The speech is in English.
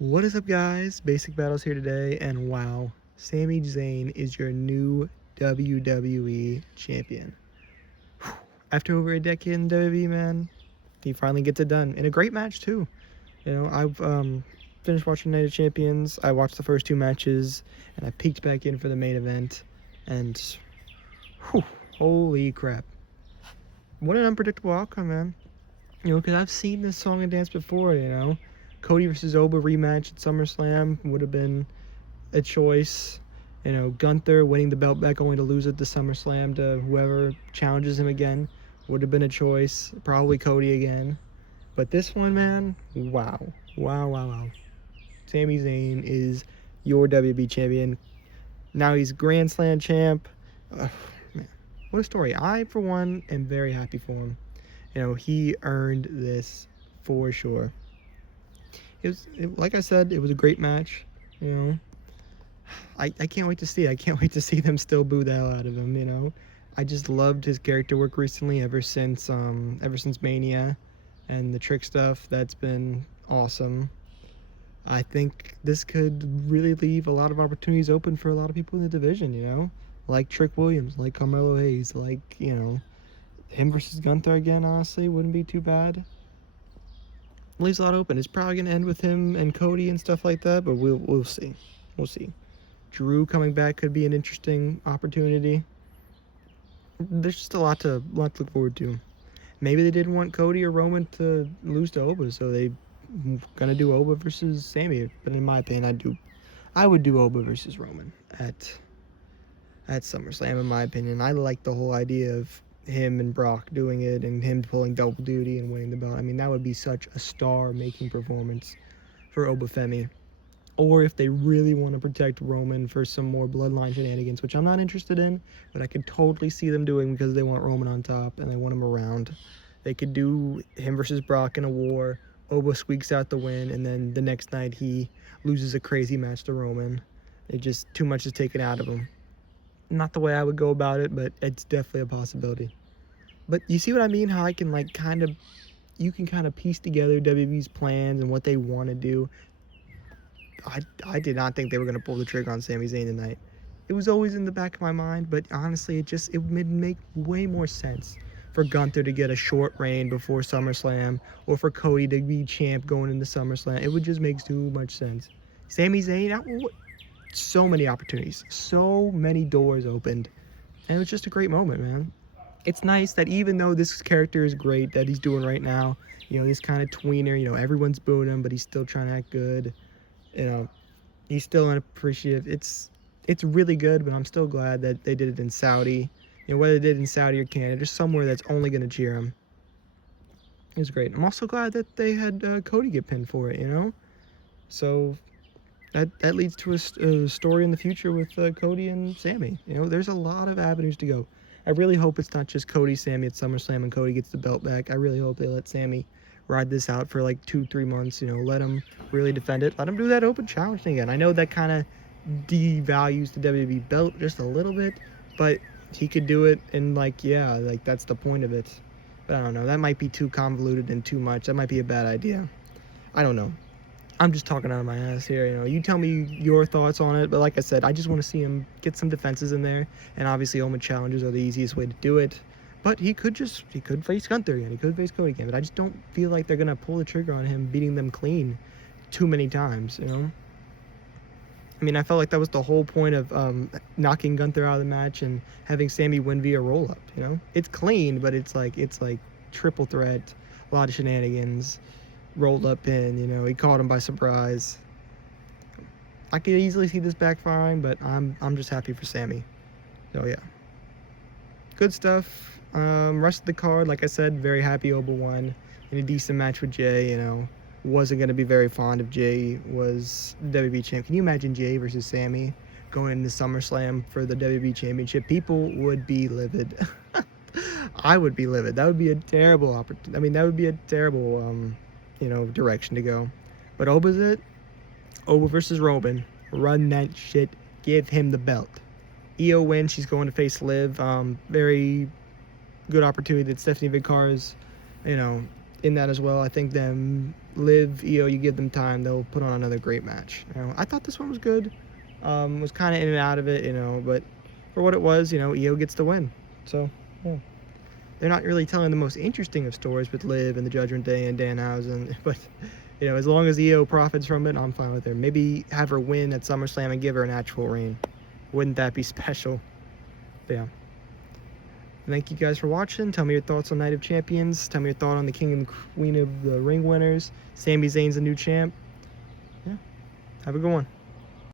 What is up, guys? Basic Battles here today, and wow, Sami Zayn is your new WWE champion. After over a decade in WWE, man, he finally gets it done in a great match too. I've finished watching Night of Champions. I watched the first two matches, and I peeked back in for the main event, and whew, holy crap, what an unpredictable outcome, man. Because I've seen this song and dance before. Cody versus Oba rematch at SummerSlam would have been a choice. Gunther winning the belt back only to lose it to SummerSlam to whoever challenges him again would have been a choice. Probably Cody again. But this one, man, wow. Wow, wow, wow. Sami Zayn is your WB champion. Now he's Grand Slam champ. Man, what a story. I, for one, am very happy for him. He earned this for sure. Like I said, it was a great match. I can't wait to see it. I can't wait to see them still boo the hell out of him. I just loved his character work recently ever since Mania and the trick stuff. That's been awesome. I think this could really leave a lot of opportunities open for a lot of people in the division, like Trick Williams, like Carmelo Hayes, like, him versus Gunther again, honestly, wouldn't be too bad. Leaves a lot open. It's probably going to end with him and Cody and stuff like that, but we'll see. We'll see. Drew coming back could be an interesting opportunity. There's just a lot to look forward to. Maybe they didn't want Cody or Roman to lose to Oba, so they gonna do Oba versus Sami. But in my opinion, I would do Oba versus Roman at SummerSlam. In my opinion, I like the whole idea of him and Brock doing it and him pulling double duty and winning the belt. I mean, that would be such a star-making performance for Obafemi. Or if they really want to protect Roman for some more bloodline shenanigans, which I'm not interested in, but I could totally see them doing because they want Roman on top and they want him around. They could do him versus Brock in a war. Oba squeaks out the win, and then the next night he loses a crazy match to Roman. Too much is taken out of him. Not the way I would go about it, but it's definitely a possibility. But you see what I mean? How I can you can kind of piece together WWE's plans and what they want to do. I did not think they were going to pull the trigger on Sami Zayn tonight. It was always in the back of my mind, but honestly, it would make way more sense for Gunther to get a short reign before SummerSlam, or for Cody to be champ going into SummerSlam. It would just make too much sense. Sami Zayn, so many opportunities, so many doors opened, and it was just a great moment, man. It's nice that even though this character is great that he's doing right now, this kind of tweener, everyone's booing him, but he's still trying to act good. He's still unappreciative. It's really good, but I'm still glad that they did it in Saudi. Whether they did it in Saudi or Canada, just somewhere that's only going to cheer him. It was great. I'm also glad that they had Cody get pinned for it, So that leads to a story in the future with Cody and Sami. There's a lot of avenues to go. I really hope it's not just Cody, Sami at SummerSlam and Cody gets the belt back. I really hope they let Sami ride this out for like 2-3 months, let him really defend it. Let him do that open challenge thing again. I know that kind of devalues the WWE belt just a little bit, but he could do it and that's the point of it. But I don't know. That might be too convoluted and too much. That might be a bad idea. I don't know. I'm just talking out of my ass here, You tell me your thoughts on it, but like I said, I just want to see him get some defenses in there, and obviously open challenges are the easiest way to do it. But he could face Gunther again, he could face Cody again, but I just don't feel like they're going to pull the trigger on him beating them clean too many times, I mean, I felt like that was the whole point of knocking Gunther out of the match and having Sami win via roll-up, It's clean, but it's like triple threat, a lot of shenanigans. Rolled up in, he caught him by surprise. I could easily see this backfiring, but I'm just happy for Sami. So yeah, good stuff. Rest of the card, like I said, very happy Oba won in a decent match with Jay. Wasn't gonna be very fond if Jay was WWE champ. Can you imagine Jay versus Sami going into SummerSlam for the WWE championship? People would be livid. I would be livid. That would be a terrible opportunity. I mean, that would be a terrible direction to go. But Oba's it. Oba versus Roman. Run that shit. Give him the belt. Io wins. She's going to face Liv. Very good opportunity that Stephanie Vickers, in that as well. I think them Liv, Io, you give them time, they'll put on another great match. I thought this one was good. Was kind of in and out of it, but for what it was, Io gets the win. So, yeah. They're not really telling the most interesting of stories with Liv and the Judgment Day and Danhausen, but as long as Io profits from it, I'm fine with her. Maybe have her win at SummerSlam and give her an actual reign. Wouldn't that be special? But yeah. Thank you guys for watching. Tell me your thoughts on Night of Champions. Tell me your thought on the King and Queen of the Ring winners. Sami Zayn's the new champ. Yeah. Have a good one.